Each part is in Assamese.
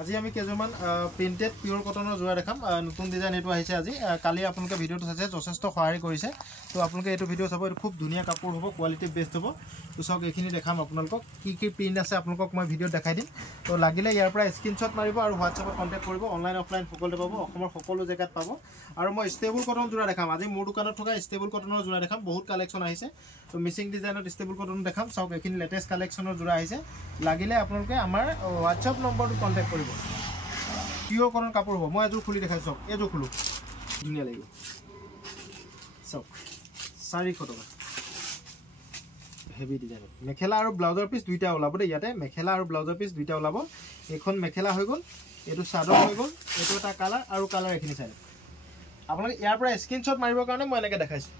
আজি আমি কেজুমান প্ৰিন্টেড পিওৰ কটনৰ জোৰা দেখাম নতুন ডিজাইন এটো আহিছে আজি কালি আপোনালোকে ভিডিওটো চাইছে যথেষ্ট সহায় কৰিছে তো আপোনালোকে এটো ভিডিও চাব এটো খুব ধুনিয়া কাপোৰ হ'ব কোৱালিটি বেষ্ট হ'ব তো সক এখিনি দেখাম আপোনালোকক কি প্ৰিন্ট আছে আপোনালোকক মই ভিডিওত দেখাই দিম তো লাগিলে ইয়াৰ পৰা স্ক্ৰিনশ্বট মাৰিব আৰু হোৱাটছআপত কন্টাক্ট কৰিব অনলাইন অফলাইন সকলো পাব অসমৰ সকলো জেগাত পাব আৰু মই ষ্টেবল কটন জোৰা দেখাম আজি মোৰ দোকানত থকা ষ্টেবল কটনৰ জোৰা দেখাম বহুত কালেকচন আহিছে তো মিচিং ডিজাইনত ষ্টেবল কটন দেখাম সক এখিনি লেটেস্ট কালেকচনৰ জোৰা আহিছে লাগিলে আপোনালোকে আমাৰ হোৱাটছআপ নম্বৰটো কন্টাক্ট কৰিব পিওৰ কটন কাপড় হবো মই এজোৰ খুলি দেখাই সব এজোৰ খুলু ধুনিয়া লাগিব সব 400 টাকা হেভি ডিজাইন মেখেলা আৰু ব্লাউজৰ পিস দুইটা ওলাব দে ইয়াতে মেখেলা আৰু ব্লাউজৰ পিস দুইটা ওলাব এখন মেখেলা হৈ গল এটো সাদৰ হৈ গল এটো এটা কালাৰ আৰু কালাৰ এখিনি চাই আপোনালোকে ইয়াৰ পৰা স্ক্ৰিনশ্বট মাৰিবৰ কাৰণে মই এনেকে দেখাইছো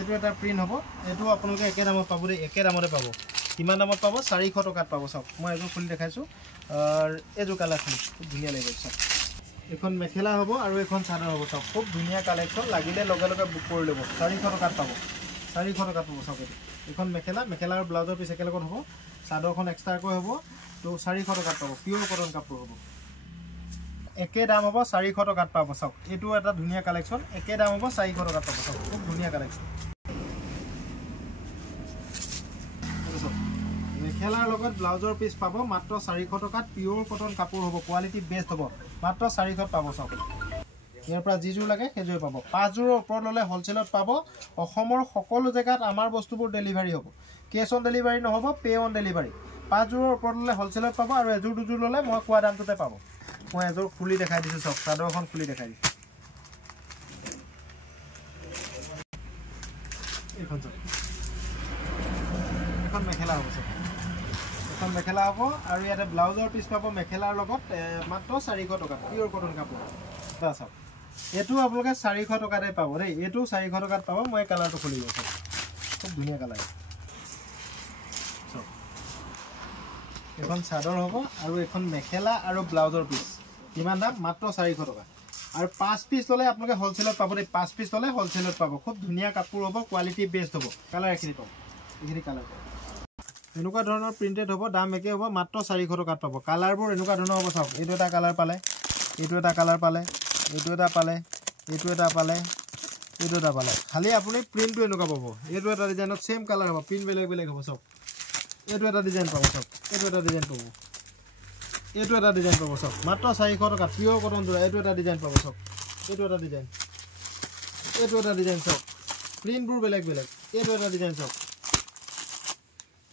এটো এটা প্ৰিন্ট হ'ব এটো আপোনালোকে একে দামত পাব দে একে দামতে পাব কিমান দামত পাব 400 টাকাত পাব সব মই এজোৰ খুলি দেখাইছো আৰ এজো কালাৰ খুব ধুনিয়া লাগিব সব এখন মেখেলা হ'ব আৰু এখন চাদৰ হ'ব সব খুব ধুনিয়া কালেকচন লাগিলে লগে লগে বুক কৰি লব 400 টাকাত পাব 400 টাকাত পাব সব এখন মেখেলা আৰু ব্লাউজৰ পিস একেলগত হ'ব চাদৰখন এক্সট্ৰাকৈ হ'ব তো 400 টাকাত পাব পিওৰ কটন কাপোৰ হ'ব একে দাম হ'ব 400 টাকাত পাব সব এটো এটা ধুনিয়া কালেকচন একে দাম হ'ব 400 টাকাত পাব সব খুব ধুনিয়া কালেকচন মেখেলাৰ লগত ব্লাউজৰ পিস পাব মাত্ৰ 400 টাকাত পিওৰ কটন কাপোৰ হ'ব কোৱালিটি বেষ্ট হ'ব মাত্ৰ 400 পাব সব ইয়াৰ পৰা জিজু লাগে হেজৈ পাব 5 জোৰৰ ওপৰ ললে হোলসেলত পাব অসমৰ সকলো জেগাত আমাৰ বস্তুবোৰ ডেলিভাৰী হ'ব কেছ অন ডেলিভাৰী নহব পে অন ডেলিভাৰী 5 জোৰৰ ওপৰ ললে হোলসেলত পাব আৰু এজোৰ দুজোৰ ললে মই কোৱা দামটোতে পাব মই এজোৰ খুলি দেখাই দিছো সব চাদৰখন খুলি দেখাই দিছো এখন মেখেলা হ'ব সব এখন মেখেলা হ'ব আৰু ইয়াতে ব্লাউজৰ পিস পাব মেখেলাৰ লগত মাত্ৰ 400 টাকা পিওৰ কটন কাপোৰ দা সব এটো আপোনালোকে 400 টাকাতে পাব দেই এটো 400 টাকাত পাব মই কালাৰটো খুলি দিছো খুব ধুনিয়া কালাৰ এখন চাদৰ হ'ব আৰু এখন মেখেলা আৰু ব্লাউজৰ পিস কিমান দাম মাত্ৰ 400 টাকা আৰু 5 পিস ললে আপোনালোকে হোলসেলত পাব দেই 5 পিস ললে হোলসেলত পাব খুব ধুনিয়া কাপোৰ হ'ব কোৱালিটি বেষ্ট হ'ব কালাৰ এখিনি পাব এখিনি কালাৰ এনেকুৱা ধৰণৰ প্ৰিন্টেড হ'ব দাম একে হ'ব মাত্ৰ 400 টাকাত পাব কালাৰবোৰ এনেকুৱা ধৰণৰ হ'ব চাওক এইটো এটা কালাৰ পালে এইটো এটা কালাৰ পালে এইটো এটা পালে এইটো এটা পালে এইটো এটা পালে খালি আপুনি প্ৰিন্টটো এনেকুৱা পাব এইটো এটা ডিজাইনত সেম কালাৰ হ'ব প্ৰিন্ট বেলেগ বেলেগ হ'ব চাওক এইটো এটা ডিজাইন পাব চাওক এইটো এটা ডিজাইন পাব এইটো এটা ডিজাইন পাব চাওক মাত্ৰ 400 টাকা পিওৰ কটন জোৰা এইটো এটা ডিজাইন পাব চাওক এইটো এটা ডিজাইন চাওক প্ৰিন্টবোৰ বেলেগ বেলেগ এইটো এটা ডিজাইন চাওক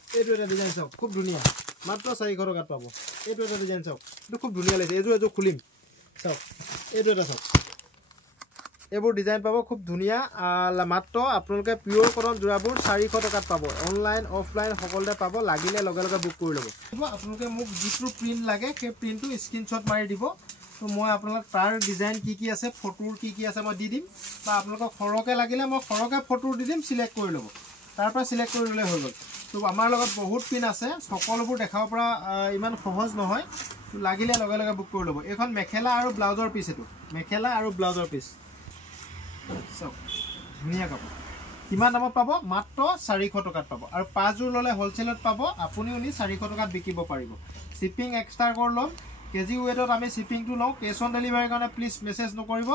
এইটো এটা ডিজাইন চাওক খুব ধুনিয়া মাত্ৰ 400 টাকাত পাব এইটো এটা ডিজাইন চাওক এটো খুব ধুনিয়া লাগিছে এজো খুলিম চাওক এইটো এটা চাওক এবোৰ ডিজাইন পাব খুব ধুনিয়া মাত্ৰ আপোনালোকে পিওৰ কটন জোৰাবোৰ 400 টাকাত পাব অনলাইন অফলাইন সকলোতে পাব লাগিলে লগে লগে বুক কৰি লব আপোনালোকে মোক যিটো প্ৰিন্ট লাগে সেই প্ৰিন্টটো স্ক্ৰিনশ্বট মাৰি দিব তো মই আপোনালোক তাৰ ডিজাইন কি আছে ফটোৰ কি আছে মই দি দিম বা আপোনালোকক খৰকে লাগিলে মই খৰকে ফটো দি দিম সিলেক্ট কৰি লব তাৰ পৰা সিলেক্ট কৰি ললে হৈ গল তো আমাৰ লগত বহুত পিন আছে সকলোবোৰ দেখাব পৰা ইমান সহজ নহয় তো লাগিলে লগে লগে বুক কৰি লব এখন মেখেলা আৰু ব্লাউজৰ পিস এটো মেখেলা আৰু ব্লাউজৰ পিস সব ধুনিয়া কাপোৰ কিমান দামত পাব মাত্ৰ 400 টাকাত পাব আৰু 5 জোৰ ললে হোলসেলত পাব আপুনি 400 টাকাত বিকিব পাৰিব শিপিং এক্সট্ৰা কৰি লম কেজি ওয়েটত আমি শিপিংটো লওঁ কেছ অন ডেলিভাৰী কাৰণে প্লিজ মেসেজ নকৰিব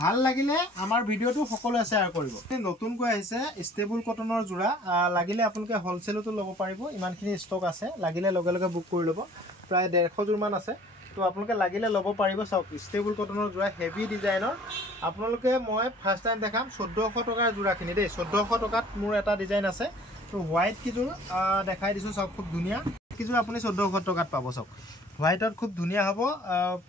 ভাল লাগিলে আমাৰ ভিডিওটো সকলোৱে শেয়াৰ কৰিব নতুনকৈ আহিছে ষ্টেবল কটনৰ জোৰা লাগিলে আপোনালোকে হোলসেলতো ল'ব পাৰিব ইমানখিনি ষ্টক আছে লাগিলে লগে লগে বুক কৰি ল'ব প্ৰায় 150 জোৰ মান আছে তো আপোনালোকে লাগিলে ল'ব পাৰিব চাওক ষ্টেবল কটনৰ জোৰা হেভি ডিজাইনৰ আপোনালোকে মই ফাৰ্স্ট টাইম দেখাম 1400 টকাৰ জোৰাখিনি দেই 1400 টকাত মোৰ এটা ডিজাইন আছে তো হোৱাইট কিজোৰ দেখাই দিছো চাওক খুব ধুনিয়া কিজোৰ আপুনি 1400 টকাত পাব চাওক হোৱাইটত খুব ধুনিয়া হ'ব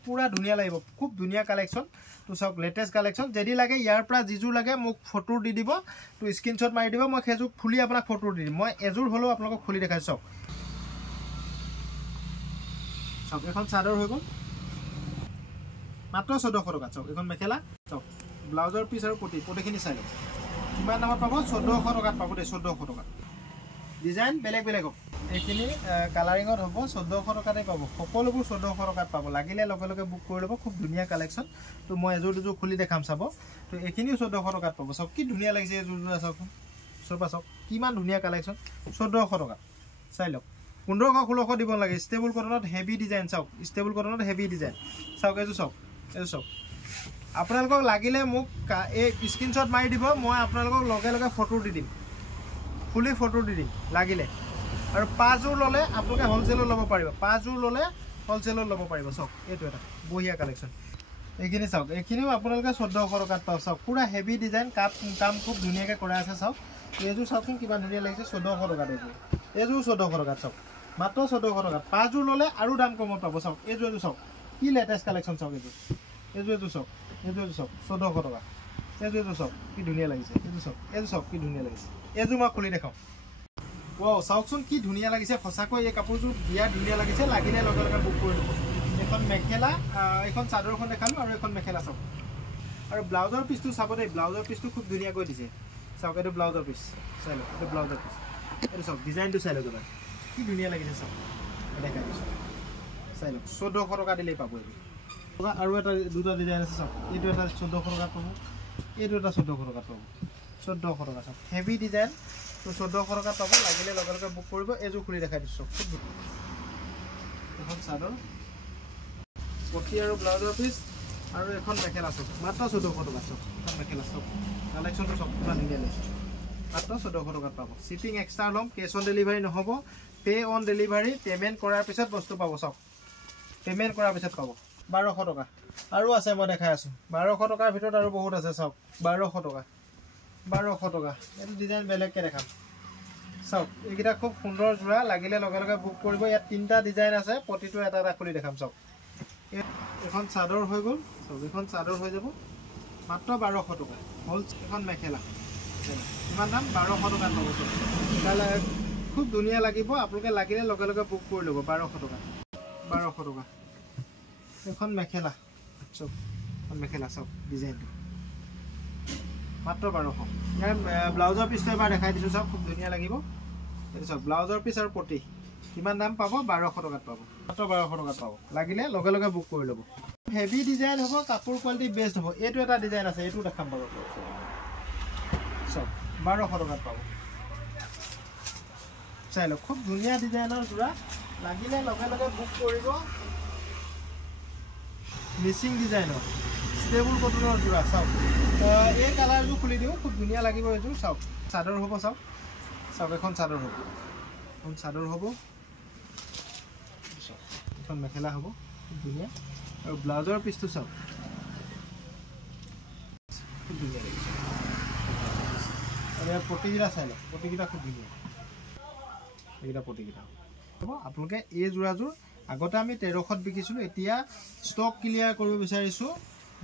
পুৰা ধুনিয়া লাগিব খুব ধুনিয়া কালেকচন তো চাওক লেটেস্ট কালেকচন যদি লাগে ইয়াৰ পৰা জিজু লাগে মোক ফটো দি দিব তো স্ক্ৰিনশ্বট মাৰি দিব মই খেজু খুলি আপোনাক ফটো দি দিম মই এজোৰ হলো আপোনাক খুলি দেখাইছো চাওক চাওক এখন চাদৰ হৈ গল মাত্ৰ 1400 টাকা চাওক এখন মেখেলা চাওক ব্লাউজৰ পিস আৰু পটিখিনি চাই লওক কিমান দামত পাব 1400 টাকাত পাব দে 1400 টাকা ডিজাইন বেলেগ বেলেগ হ'ব এখিনি কালাৰিঙত হ'ব 1400 টাকাতে পাব সকলোবোৰ 1400 টাকাত পাব লাগিলে লগে লগে বুক কৰি ল'ব খুব ধুনিয়া কালেকচন তো মই এজোৰ দুজোৰ খুলি দেখাম চাব তো এখিনিও 1400 টাকাত পাব চাওক কি ধুনিয়া লাগিছে এজোৰ চাওক চাওক কিমান ধুনিয়া কালেকচন 1400 টাকা চাই লওক 1500-1600 দিব লাগে ষ্টেবল কটনত হেভি ডিজাইন চাওক ষ্টেবল কটনত হেভি ডিজাইন চাওক এইটো চাওক আপোনালোকক লাগিলে মোক এই স্ক্ৰীনশ্বট মাৰি দিব মই আপোনালোকক লগে লগে ফটো দি দিম ফুলি ফটো দি দিম লাগিলে আৰু 5 জোৰ ল'লে আপোনালোকে হোলচেলত ল'ব পাৰিব 5 জোৰ ল'লে হোলচেলত ল'ব পাৰিব চাওক এইটো এটা বঢ়িয়া কালেকশ্যন এইখিনি চাওক এইখিনিও আপোনালোকে 1400 টকাত পাব চাওক পুৰা হেভি ডিজাইন কাম খুব ধুনীয়াকৈ কৰা আছে চাওক এইযোৰ চাওকচোন কিমান ধুনীয়া লাগিছে 1400 টকাত এইযোৰ 1400 টকাত চাওক মাত্ৰ 1400 টকাত 5 জোৰ ল'লে আৰু দাম কমত পাব চাওক এইযোৰ চাওক কি লেটেষ্ট কালেকশ্যন চাওক এইযোৰ চাওক 1400 টকা এইযোৰ চাওক কি ধুনীয়া লাগিছে এইযোৰ চাওক কি ধুনীয়া লাগিছে এইযোৰ মই খুলি দেখাওঁ ৱাও চাওকচোন কি ধুনীয়া লাগিছে সঁচাকৈ এই কাপোৰযোৰ বিয়া ধুনীয়া লাগিছে লাগিলে লগে লগে বুক কৰি দিব এখন মেখেলা এখন চাদৰখন দেখালোঁ আৰু এখন মেখেলা চাওক আৰু ব্লাউজৰ পিচটো চাব দেই ব্লাউজৰ পিচটো খুব ধুনীয়াকৈ দিছে চাওক এইটো ব্লাউজৰ পিচ চাই লওক এইটো ব্লাউজৰ পিচ এইটো চাওক ডিজাইনটো চাই লওক এবাৰ কি ধুনীয়া লাগিছে চাওক দেখাই দিছোঁ চাই লওক 1400 টকা দিলেই পাব এইটো আৰু এটা দুটা ডিজাইন আছে চাওক এইটো এটা 1400 টকাত পাব এইটো এটা 1400 টকাত পাব 1400 টকা চাওক হেভি ডিজাইন তো 1400 টকাত পাব লাগিলে লগে লগে বুক কৰিব এইযোৰ খুলি দেখাই দিছোঁ খুব এখন চাদৰ পটি আৰু ব্লাউজৰ পিচ আৰু এখন মেখেলা চাওক মাত্ৰ 1400 টকা চাওক এখন মেখেলা চাওক কালেকশ্যনটো চাওক কিমান ধুনীয়া লাগিছে মাত্ৰ 1400 টকাত পাব শ্বিপিং এক্সট্ৰা ল'ম কেছ অন ডেলিভাৰী নহ'ব পে অন ডেলিভাৰী পে'মেণ্ট কৰাৰ পিছত বস্তু পাব চাওক পে'মেণ্ট কৰাৰ পিছত পাব 1200 টকা আৰু আছে মই দেখাই আছোঁ 1200 টকাৰ ভিতৰত আৰু বহুত আছে চাওক 1200 টকা এইটো ডিজাইন বেলেগকৈ দেখাম চাওক এইকেইটা খুব সুন্দৰ যোৰা লাগিলে লগে লগে বুক কৰিব ইয়াত 3টা ডিজাইন আছে প্ৰতিটো এটা এটা খুলি দেখাম চাওক এখন চাদৰ হৈ গ'ল চাওক এখন চাদৰ হৈ যাব মাত্ৰ 1200 টকা হ'ল এখন মেখেলা কিমান দাম 1200 টকাত পাব চাওক খুব ধুনীয়া লাগিব আপোনালোকে লাগিলে লগে লগে বুক কৰি ল'ব 1200 টকা এখন মেখেলা চাওক এখন মেখেলা চাওক ডিজাইনটো মাত্ৰ 1200 ইয়াৰ ব্লাউজৰ পিচটো এবাৰ দেখাই দিছোঁ চাওক খুব ধুনীয়া লাগিব এইটো চাওক ব্লাউজৰ পিচ আৰু পটি কিমান দাম পাব 1200 টকাত পাব মাত্ৰ 1200 টকাত পাব লাগিলে লগে লগে বুক কৰি ল'ব হেভি ডিজাইন হ'ব কাপোৰ কোৱালিটি বেষ্ট হ'ব এইটো এটা ডিজাইন আছে এইটো দেখাম বাৰু চাওক 1200 টকাত পাব চাই লওক খুব ধুনীয়া ডিজাইনৰ যোৰা লাগিলে লগে লগে বুক কৰিব মিচিং ডিজাইনৰ ষ্টেবল কটনৰ যোৰা চাওক এই কালাৰযোৰ খুলি দিওঁ খুব ধুনীয়া লাগিব এইযোৰ চাওক চাদৰ হ'ব চাওক এখন চাদৰ হ'ব এখন মেখেলা হ'ব খুব ধুনীয়া আৰু ব্লাউজৰ পিচটো চাওক খুব ধুনীয়া লাগিছে আৰু ইয়াৰ পটিকেইটা চাই লওক পটিকেইটা খুব ধুনীয়া এইকেইটা পটিকেইটা হ'ব আপোনালোকে এই যোৰাযোৰ আগতে আমি 1300ত বিকিছিলোঁ এতিয়া ষ্টক ক্লিয়াৰ কৰিব বিচাৰিছোঁ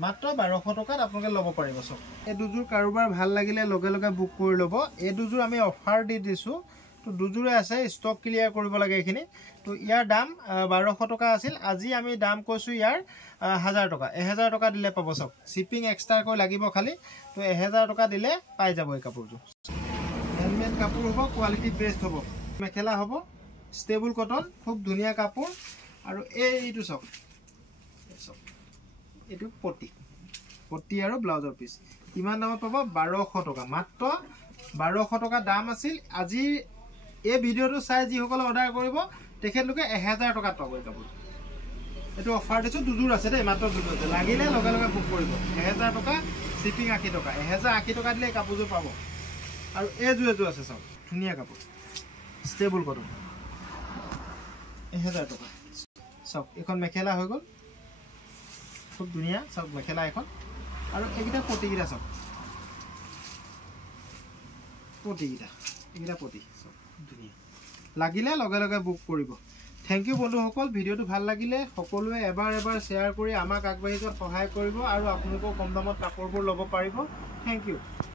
মাত্ৰ 1200 টকাত আপোনালোকে ল'ব পাৰিব চাওক এই দুযোৰ কাৰোবাৰ ভাল লাগিলে লগে লগে বুক কৰি ল'ব এই দুযোৰ আমি অফাৰ দি দিছোঁ তো দুযোৰে আছে ষ্টক ক্লিয়াৰ কৰিব লাগে এইখিনি তো ইয়াৰ দাম 1200 টকা আছিল আজি আমি দাম কৈছোঁ ইয়াৰ 1000 টকা 1000 টকা দিলে পাব চাওক শ্বিপিং এক্সট্ৰাকৈ লাগিব খালি তো 1000 টকা দিলে পাই যাব এই কাপোৰযোৰ হেণ্ডমেড কাপোৰ হ'ব কোৱালিটি বেষ্ট হ'ব মেখেলা হ'ব ষ্টেবল কটন খুব ধুনীয়া কাপোৰ আৰু এইটো চাওক এইটো পটি আৰু ব্লাউজৰ পিচ কিমান দামত পাব 1200 টকা মাত্ৰ 1200 টকা দাম আছিল আজি এই ভিডিঅ'টো চাই যিসকলে অৰ্ডাৰ কৰিব তেখেতলোকে 1000 টকাত পাব এই কাপোৰ এইটো অফাৰ দিছোঁ দুযোৰ আছে দেই মাত্ৰ দুযোৰ আছে লাগিলে লগে লগে বুক কৰিব 1000 টকা শ্বিপিং 80 টকা 1080 টকা দিলে এই কাপোৰযোৰ পাব আৰু এইযোৰ আছে চাওক ধুনীয়া কাপোৰ ষ্টেবল কটন 1000 টকা চাওক এখন মেখেলা হৈ গ'ল খুব ধুনীয়া চাওক মেখেলা এখন আৰু এইকেইটা পটিকেইটা চাওক এইকেইটা পটি চাওক ধুনীয়া লাগিলে লগে লগে বুক কৰিব থেংক ইউ বন্ধুসকল ভিডিঅ'টো ভাল লাগিলে সকলোৱে এবাৰ শ্বেয়াৰ কৰি আমাক আগবাঢ়ি যোৱাত সহায় কৰিব আৰু আপোনালোকক কম দামত কাপোৰবোৰ ল'ব পাৰিব থেংক ইউ